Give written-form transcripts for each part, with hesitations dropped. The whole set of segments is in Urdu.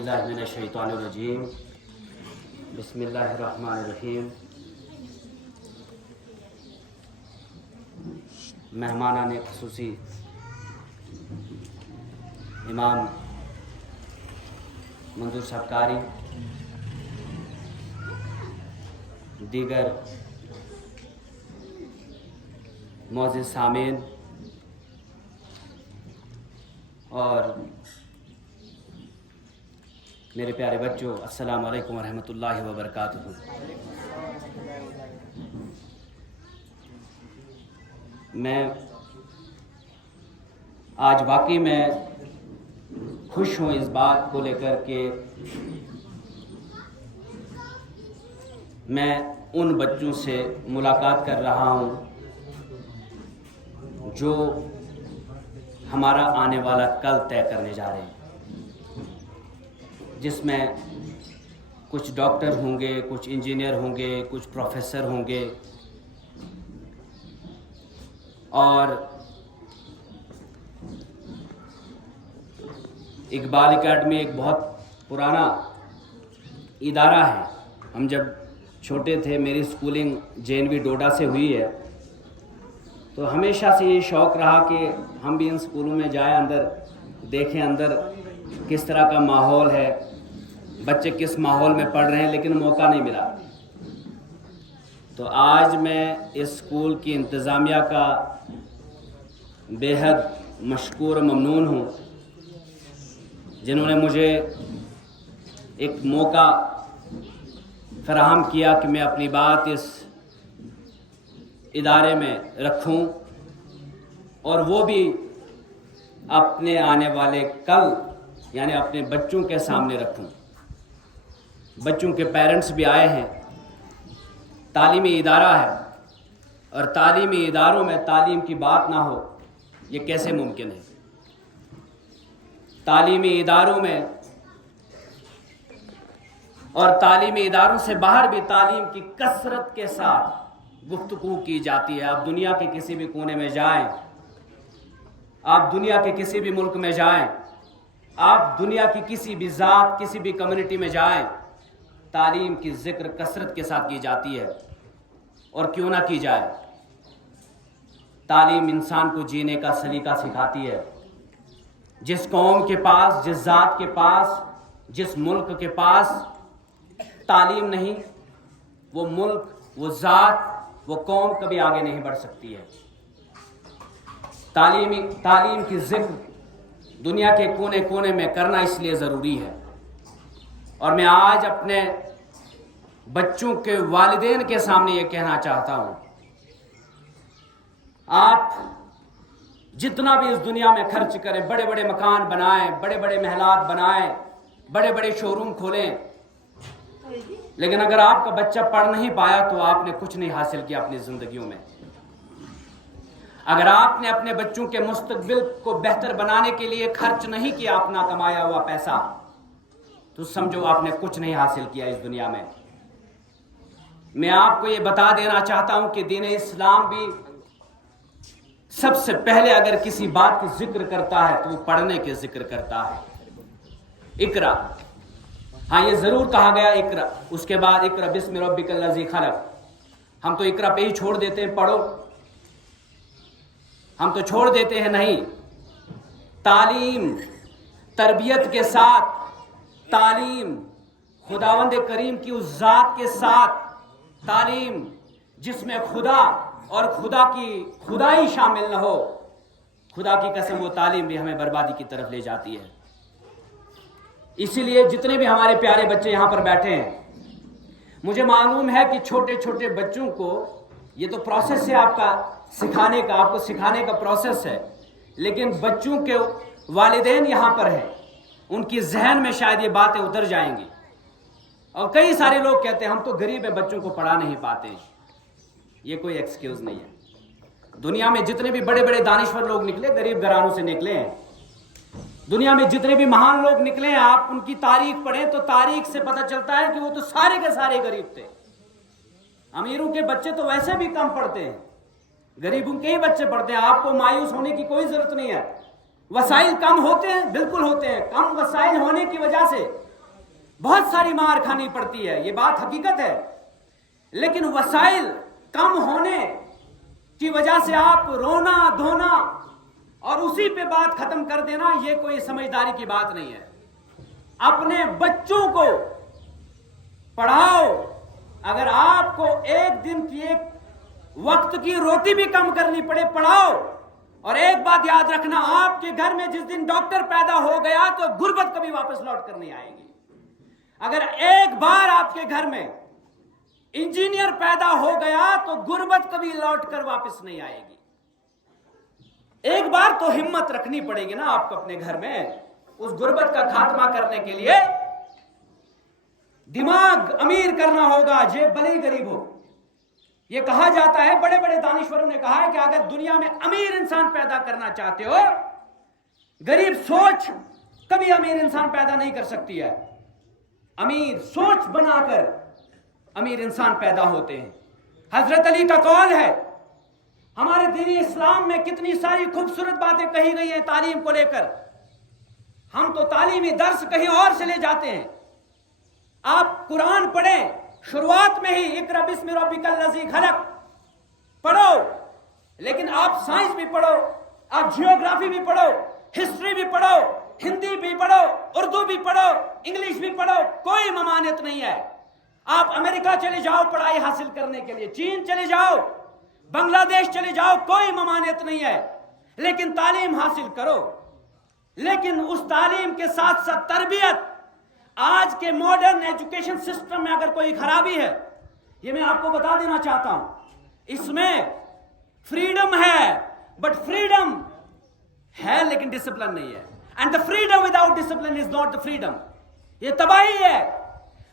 اللہ من الشیطان الرجیم بسم اللہ الرحمن الرحیم۔ مہمانان خصوصی امام منظور صاحب قاری، دیگر معزز سامعین اور میرے پیارے بچوں، السلام علیکم ورحمۃ اللہ وبرکاتہ۔ میں آج واقعی میں خوش ہوں اس بات کو لے کر کہ میں ان بچوں سے ملاقات کر رہا ہوں جو ہمارا آنے والا کل طے کرنے جا رہے ہیں، جس میں کچھ ڈاکٹر ہوں گے، کچھ انجینئر ہوں گے، کچھ پروفیسر ہوں گے، اور اقبال اکیڈمی ایک بہت پرانا ادارہ ہے۔ ہم جب چھوٹے تھے، میری سکولنگ JNV ڈوڈا سے ہوئی ہے، تو ہمیشہ سے یہ شوق رہا کہ ہم بھی ان سکولوں میں جائیں، اندر دیکھیں اندر کس طرح کا ماحول ہے، بچے کس ماحول میں پڑھ رہے ہیں، لیکن موقع نہیں ملا۔ تو آج میں اس اسکول کی انتظامیہ کا بے حد مشکور و ممنون ہوں، جنہوں نے مجھے ایک موقع فراہم کیا کہ میں اپنی بات اس ادارے میں رکھوں، اور وہ بھی اپنے آنے والے کل یعنی اپنے بچوں کے سامنے رکھوں۔ بچوں کے پیرنٹس بھی آئے ہیں، تعلیمی ادارہ ہے، اور تعلیمی اداروں میں تعلیم کی بات نہ ہو یہ کیسے ممکن ہے؟ تعلیمی اداروں میں اور تعلیمی اداروں سے باہر بھی تعلیم کی کثرت کے ساتھ گفتگو کی جاتی ہے۔ آپ دنیا کے کسی بھی کونے میں جائیں، آپ دنیا کے کسی بھی ملک میں جائیں، آپ دنیا کی کسی بھی ذات، کسی بھی کمیونٹی میں جائیں، تعلیم کی ذکر کثرت کے ساتھ کی جاتی ہے۔ اور کیوں نہ کی جائے، تعلیم انسان کو جینے کا سلیقہ سکھاتی ہے۔ جس قوم کے پاس، جس ذات کے پاس، جس ملک کے پاس تعلیم نہیں، وہ ملک، وہ ذات، وہ قوم کبھی آگے نہیں بڑھ سکتی ہے۔ تعلیم کی ذکر دنیا کے کونے کونے میں کرنا اس لیے ضروری ہے۔ اور میں آج اپنے بچوں کے والدین کے سامنے یہ کہنا چاہتا ہوں، آپ جتنا بھی اس دنیا میں خرچ کریں، بڑے بڑے مکان بنائیں، بڑے بڑے محلات بنائیں، بڑے بڑے شو روم کھولیں، لیکن اگر آپ کا بچہ پڑھ نہیں پایا تو آپ نے کچھ نہیں حاصل کیا اپنی زندگیوں میں۔ اگر آپ نے اپنے بچوں کے مستقبل کو بہتر بنانے کے لیے خرچ نہیں کیا اپنا کمایا ہوا پیسہ، تو سمجھو آپ نے کچھ نہیں حاصل کیا اس دنیا میں۔ میں آپ کو یہ بتا دینا چاہتا ہوں کہ دین اسلام بھی سب سے پہلے اگر کسی بات کی ذکر کرتا ہے تو وہ پڑھنے کے ذکر کرتا ہے۔ اقرا، ہاں یہ ضرور کہا گیا اقرا، اس کے بعد اقرا بسم ربک الذی خلق۔ ہم تو اقرا پہ ہی چھوڑ دیتے ہیں، پڑھو، ہم تو چھوڑ دیتے ہیں، نہیں۔ تعلیم، تربیت کے ساتھ تعلیم، خداوند کریم کی اس ذات کے ساتھ تعلیم جس میں خدا اور خدا کی خدائی شامل نہ ہو، خدا کی قسم وہ تعلیم بھی ہمیں بربادی کی طرف لے جاتی ہے۔ اسی لیے جتنے بھی ہمارے پیارے بچے یہاں پر بیٹھے ہیں، مجھے معلوم ہے کہ چھوٹے چھوٹے بچوں کو یہ تو پروسیس ہے آپ کا سکھانے کا، آپ کو سکھانے کا پروسیس ہے، لیکن بچوں کے والدین یہاں پر ہیں، ان کی ذہن میں شاید یہ باتیں اتر جائیں گی۔ اور کئی سارے لوگ کہتے ہیں ہم تو غریب ہیں، بچوں کو پڑھا نہیں پاتے۔ یہ کوئی ایکسکیوز نہیں ہے۔ دنیا میں جتنے بھی بڑے بڑے دانشور لوگ نکلے غریب گھرانوں سے نکلے ہیں۔ دنیا میں جتنے بھی مہان لوگ نکلے ہیں، آپ ان کی تاریخ پڑھیں تو تاریخ سے پتہ چلتا ہے کہ وہ تو سارے کے سارے غریب تھے۔ امیروں کے بچے تو ویسے بھی کم پڑھتے ہیں، غریبوں کے ہی بچے پڑھتے ہیں۔ آپ کو مایوس ہونے کی کوئی ضرورت نہیں ہے۔ وسائل کم ہوتے ہیں، بالکل ہوتے ہیں، کم وسائل ہونے کی وجہ سے بہت ساری مار کھانی پڑتی ہے، یہ بات حقیقت ہے، لیکن وسائل کم ہونے کی وجہ سے آپ رونا دھونا اور اسی پہ بات ختم کر دینا، یہ کوئی سمجھداری کی بات نہیں ہے۔ اپنے بچوں کو پڑھاؤ، اگر آپ کو ایک دن کی ایک وقت کی روٹی بھی کم کرنی پڑے پڑھاؤ، اور ایک بات یاد رکھنا، آپ کے گھر میں جس دن ڈاکٹر پیدا ہو گیا تو غربت کبھی واپس لوٹ کر نہیں آئے گی۔ اگر ایک بار آپ کے گھر میں انجینئر پیدا ہو گیا تو غربت کبھی لوٹ کر واپس نہیں آئے گی۔ ایک بار تو ہمت رکھنی پڑے گی نا آپ کو اپنے گھر میں، اس غربت کا خاتمہ کرنے کے لیے دماغ امیر کرنا ہوگا، جیب بھلے ہی غریب ہو۔ یہ کہا جاتا ہے، بڑے بڑے دانشوروں نے کہا ہے کہ اگر دنیا میں امیر انسان پیدا کرنا چاہتے ہو، غریب سوچ کبھی امیر انسان پیدا نہیں کر سکتی ہے، امیر سوچ بنا کر امیر انسان پیدا ہوتے ہیں۔ حضرت علی کا قول ہے، ہمارے دین اسلام میں کتنی ساری خوبصورت باتیں کہی گئی ہیں تعلیم کو لے کر، ہم تو تعلیمی درس کہیں اور سے لے جاتے ہیں۔ آپ قرآن پڑھیں، شروعات میں ہی اقرأ بسم ربک الذی خلق پڑھو، لیکن آپ سائنس بھی پڑھو، آپ جیوگرافی بھی پڑھو، ہسٹری بھی پڑھو، ہندی بھی پڑھو، اردو بھی پڑھو، انگلش بھی پڑھو، کوئی ممانعت نہیں ہے۔ آپ امریکہ چلے جاؤ پڑھائی حاصل کرنے کے لیے، چین چلے جاؤ، بنگلہ دیش چلے جاؤ، کوئی ممانعت نہیں ہے، لیکن تعلیم حاصل کرو۔ لیکن اس تعلیم کے ساتھ ساتھ تربیت، آج کے ماڈرن ایجوکیشن سسٹم میں اگر کوئی خرابی ہے، یہ میں آپ کو بتا دینا چاہتا ہوں، اس میں فریڈم ہے، بٹ فریڈم ہے لیکن ڈسپلن نہیں ہے، and the freedom without discipline is not the freedom, یہ تباہی ہے۔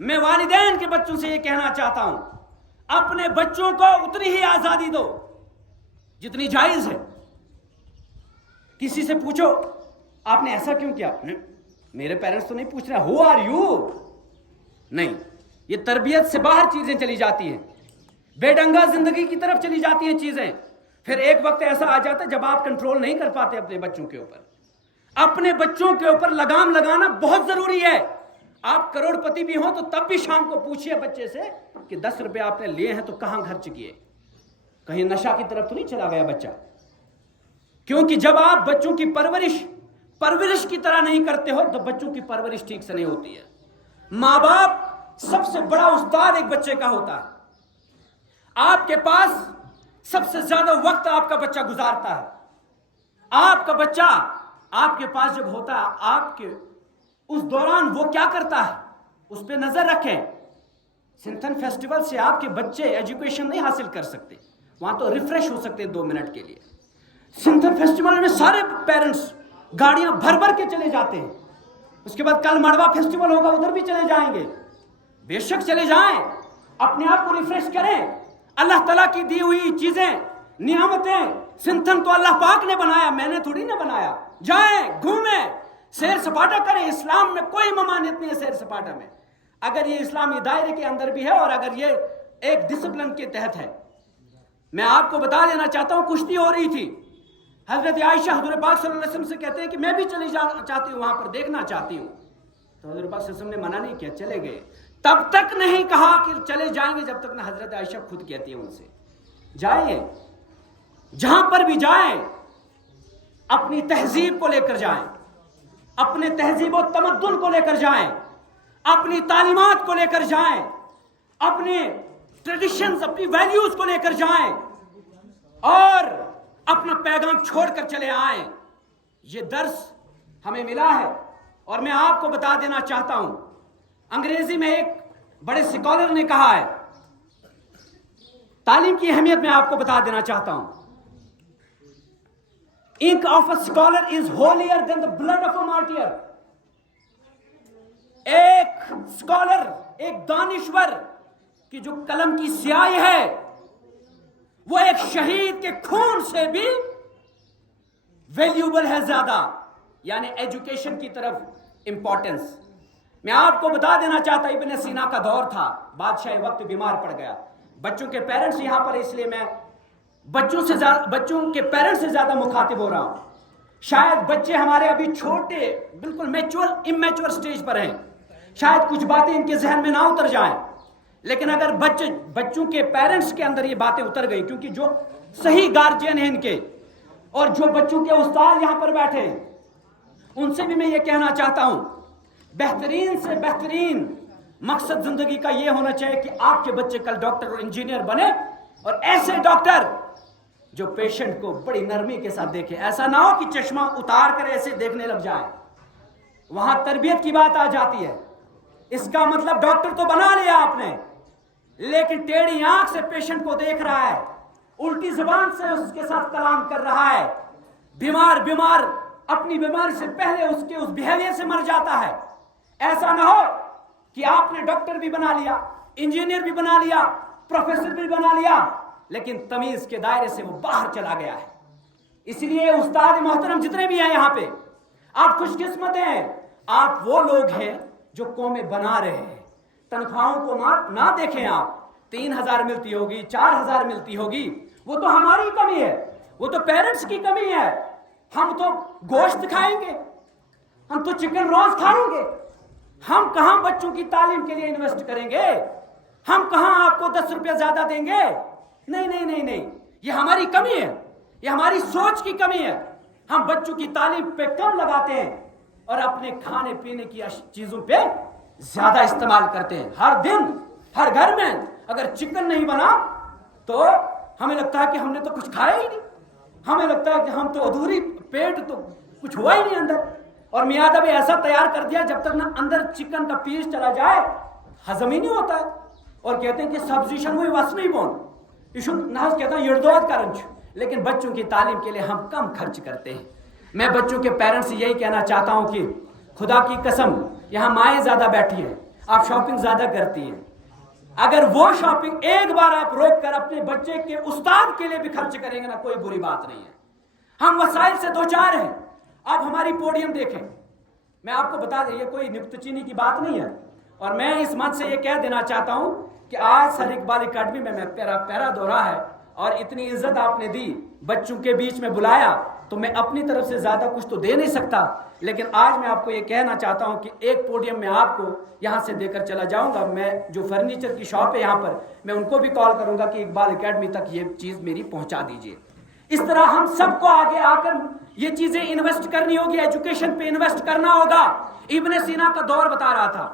میں والدین کے بچوں سے یہ کہنا چاہتا ہوں، اپنے بچوں کو اتنی ہی آزادی دو جتنی جائز ہے۔ کسی سے پوچھو آپ نے ایسا کیوں کیا، میرے پیرنٹس تو نہیں پوچھ رہے ہو آر یو، نہیں، یہ تربیت سے باہر چیزیں چلی جاتی ہیں، بے ڈنگا زندگی کی طرف چلی جاتی ہیں چیزیں۔ پھر ایک وقت ایسا آ جاتا ہے جب آپ کنٹرول نہیں کر پاتے اپنے بچوں کے اوپر۔ اپنے بچوں کے اوپر لگام لگانا بہت ضروری ہے۔ آپ کروڑ پتی بھی ہوں تو تب بھی شام کو پوچھئے بچے سے کہ 10 روپے آپ نے لیے ہیں تو کہاں خرچ کیے، کہیں نشہ کی طرف تو نہیں چلا گیا بچہ؟ کیونکہ جب آپ بچوں کی پرورش کی طرح نہیں کرتے ہو تو بچوں کی پرورش ٹھیک سے نہیں ہوتی ہے۔ ماں باپ سب سے بڑا استاد ایک بچے کا ہوتا ہے۔ آپ کے پاس سب سے زیادہ وقت آپ کا بچہ گزارتا ہے۔ آپ کا بچہ آپ کے پاس جب ہوتا ہے، آپ کے اس دوران وہ کیا کرتا ہے اس پہ نظر رکھیں۔ سنتھن فیسٹیول سے آپ کے بچے ایجوکیشن نہیں حاصل کر سکتے، وہاں تو ریفریش ہو سکتے ہیں 2 منٹ کے لیے۔ سنتھن فیسٹیول میں سارے پیرنٹس گاڑیاں بھر بھر کے چلے جاتے ہیں، اس کے بعد کل مڑوا فیسٹیول ہوگا ادھر بھی چلے جائیں گے، بے شک چلے جائیں، اپنے آپ کو ریفریش کریں۔ اللہ تعالیٰ کی دی ہوئی چیزیں، نعمتیں، سنتھن تو اللہ پاک نے بنایا، میں نے تھوڑی نہ بنایا۔ جائیں، گھومیں، سیر سپاٹا کریں، اسلام میں کوئی ممانعت نہیں ہے سیر سپاٹا میں، اگر یہ اسلامی دائرے کے اندر بھی ہے اور اگر یہ ایک ڈسپلن کے تحت ہے۔ میں آپ کو بتا دینا چاہتا ہوں، کشتی ہو رہی تھی، حضرت عائشہ حضور پاک صلی اللہ علیہ وسلم سے کہتے ہیں کہ میں بھی چلی جانا چاہتی ہوں، وہاں پر دیکھنا چاہتی ہوں، تو حضور پاک صلی اللہ علیہ وسلم نے منع نہیں کیا، چلے گئے۔ تب تک نہیں کہا کہ چلے جائیں گے جب تک نہ حضرت عائشہ خود کہتی ہیں ان سے جائیں، جہاں پر بھی جائیں اپنی تہذیب کو لے کر جائیں، اپنے تہذیب و تمدن کو لے کر جائیں، اپنی تعلیمات کو لے کر جائیں، اپنے ٹریڈیشنز، اپنی ویلیوز کو لے کر جائیں اور اپنا پیغام چھوڑ کر چلے آئیں۔ یہ درس ہمیں ملا ہے، اور میں آپ کو بتا دینا چاہتا ہوں، انگریزی میں ایک بڑے سکالر نے کہا ہے، تعلیم کی اہمیت میں آپ کو بتا دینا چاہتا ہوں، Ink of a scholar is holier than the blood of a martyr۔ ایک سکالر، ایک دانشور کی جو قلم کی سیاہی ہے وہ ایک شہید کے خون سے بھی ویلیوبل ہے زیادہ، یعنی ایجوکیشن کی طرف امپورٹنس۔ میں آپ کو بتا دینا چاہتا، ابن سینا کا دور تھا، بادشاہ وقت بیمار پڑ گیا، بچوں کے پیرنٹس یہاں پر، اس لیے میں بچوں کے پیرنٹس سے زیادہ مخاطب ہو رہا ہوں۔ شاید بچے ہمارے ابھی چھوٹے، بالکل میچور امیچور سٹیج پر ہیں، شاید کچھ باتیں ان کے ذہن میں نہ اتر جائیں، لیکن اگر بچوں کے پیرنٹس کے اندر یہ باتیں اتر گئی، کیونکہ جو صحیح گارجین ہیں ان کے اور جو بچوں کے استاد یہاں پر بیٹھے ہیں، ان سے بھی میں یہ کہنا چاہتا ہوں، بہترین سے بہترین مقصد زندگی کا یہ ہونا چاہیے کہ آپ کے بچے کل ڈاکٹر اور انجینئر بنے، اور ایسے ڈاکٹر جو پیشنٹ کو بڑی نرمی کے ساتھ دیکھے، ایسا نہ ہو کہ چشمہ اتار کر ایسے دیکھنے لگ جائے۔ وہاں تربیت کی بات آ جاتی ہے۔ اس کا مطلب ڈاکٹر تو بنا لیا آپ نے، لیکن ٹیڑھی آنکھ سے پیشنٹ کو دیکھ رہا ہے، الٹی زبان سے اس کے ساتھ کلام کر رہا ہے، بیمار اپنی بیماری سے پہلے اس کے بیہیویئر سے مر جاتا ہے۔ ایسا نہ ہو کہ آپ نے ڈاکٹر بھی بنا لیا، انجینئر بھی بنا لیا، پروفیسر بھی بنا لیا، لیکن تمیز کے دائرے سے وہ باہر چلا گیا ہے۔ اس لیے استاد محترم جتنے بھی ہیں یہاں پہ، آپ خوش قسمت ہیں، آپ وہ لوگ ہیں جو قومیں بنا رہے ہیں۔ تنخواہوں کو نہ دیکھیں، آپ 3,000 ملتی ہوگی، 4,000 ملتی ہوگی، وہ تو ہماری کمی ہے، وہ تو پیرنٹس کی کمی ہے۔ ہم تو گوشت کھائیں گے، ہم تو چکن روز کھائیں گے، ہم کہاں بچوں کی تعلیم کے لیے انویسٹ کریں گے؟ ہم کہاں آپ کو 10 روپے زیادہ دیں گے؟ نہیں، یہ ہماری کمی ہے، یہ ہماری سوچ کی کمی ہے۔ ہم بچوں کی تعلیم پہ کم لگاتے ہیں اور اپنے کھانے پینے کی چیزوں پہ زیادہ استعمال کرتے ہیں۔ ہر دن ہر گھر میں اگر چکن نہیں بنا تو ہمیں لگتا ہے کہ ہم نے تو کچھ کھایا ہی نہیں، ہمیں لگتا ہے کہ ہم تو ادھوری پیٹ، تو کچھ ہوا ہی نہیں اندر۔ اور میادہ بھی ایسا تیار کر دیا، جب تک نہ اندر چکن کا پیس چلا جائے ہضم ہی نہیں ہوتا ہے۔ اور کہتے ہیں کہ سبزیشن ہوئی وس نہیں بون، نہ کہتا ہوں یردوات کرنچ۔ لیکن بچوں کی تعلیم کے لیے ہم کم خرچ کرتے ہیں۔ میں بچوں کے پیرنٹس سے یہی کہنا چاہتا ہوں کہ خدا کی قسم، یہاں مائیں زیادہ بیٹھی ہیں، آپ شاپنگ زیادہ کرتی ہیں، اگر وہ شاپنگ ایک بار آپ روک کر اپنے بچے کے استاد کے لیے بھی خرچ کریں گے نا، کوئی بری بات نہیں ہے۔ ہم وسائل سے دوچار ہیں۔ آپ ہماری پوڈیم دیکھیں، میں آپ کو بتا دیں، یہ کوئی نکتہ چینی کی بات نہیں ہے، اور میں اس منچ سے یہ کہہ دینا چاہتا ہوں کہ آج سر اقبال اکیڈمی میں پیرا دورہ ہے، اور اتنی عزت آپ نے دی، بچوں کے بیچ میں بلایا، تو میں اپنی طرف سے زیادہ کچھ تو دے نہیں سکتا، لیکن آج میں آپ کو یہ کہنا چاہتا ہوں کہ ایک پوڈیم میں آپ کو یہاں سے دے کر چلا جاؤں گا۔ میں جو فرنیچر کی شاپ ہے یہاں پر، میں ان کو بھی کال کروں گا کہ اقبال اکیڈمی تک یہ چیز میری پہنچا دیجیے۔ اس طرح ہم سب کو آگے آ کر یہ چیزیں انویسٹ کرنی ہوگی، ایجوکیشن پہ انویسٹ کرنا ہوگا۔ ابن سینا کا دور بتا رہا تھا،